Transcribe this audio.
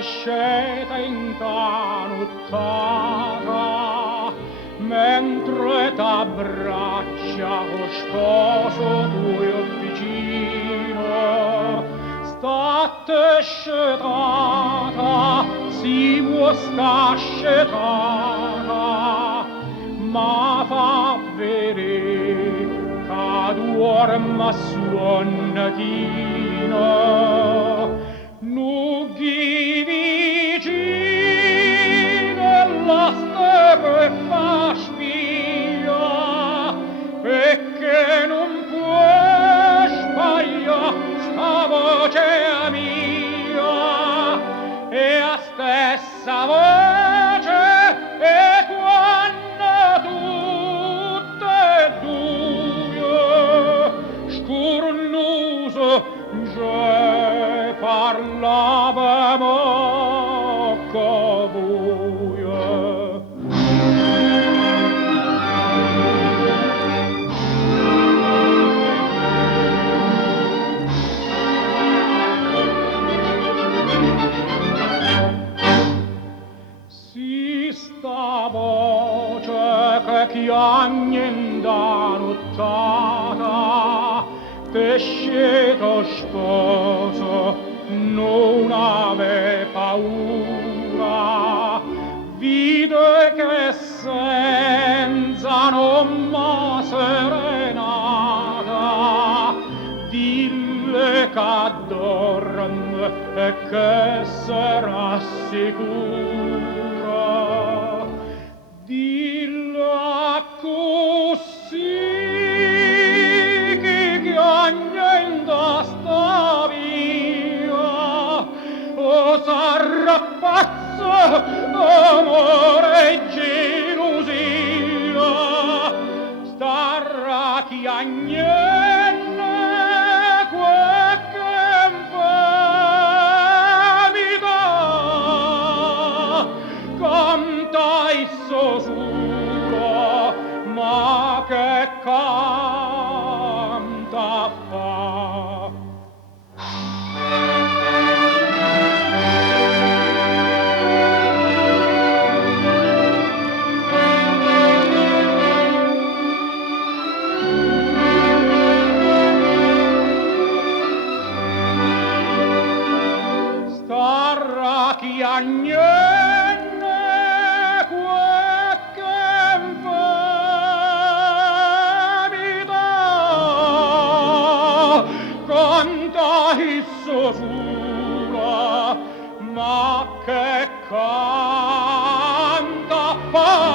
sceta in ta nottata, mentre t'abbraccia lo sposo tuo vicino, state scetata, si può sta scetata, ma fa vedere che dorma suonnachino. Nughi vicino la steppe fa spia, perché non può sbagliare sta voce mia, e a stessa voce e quando tutte e due scurnuso già parlavamo con buio. Si sta voce che chiagna in da nottata, te sceto sposo non ave paura, vide che senza non m'ha serenata, dille che dorme e che sarà sicura, dilla così che chiagna in da sta via, o s'arrappazza amore e gelosia, starà chiagnenne quel che infamita, canta il sosuro, ma che canta fa. Starà chiagnenne quel che infamita, canta il sosura, ma che canta fa.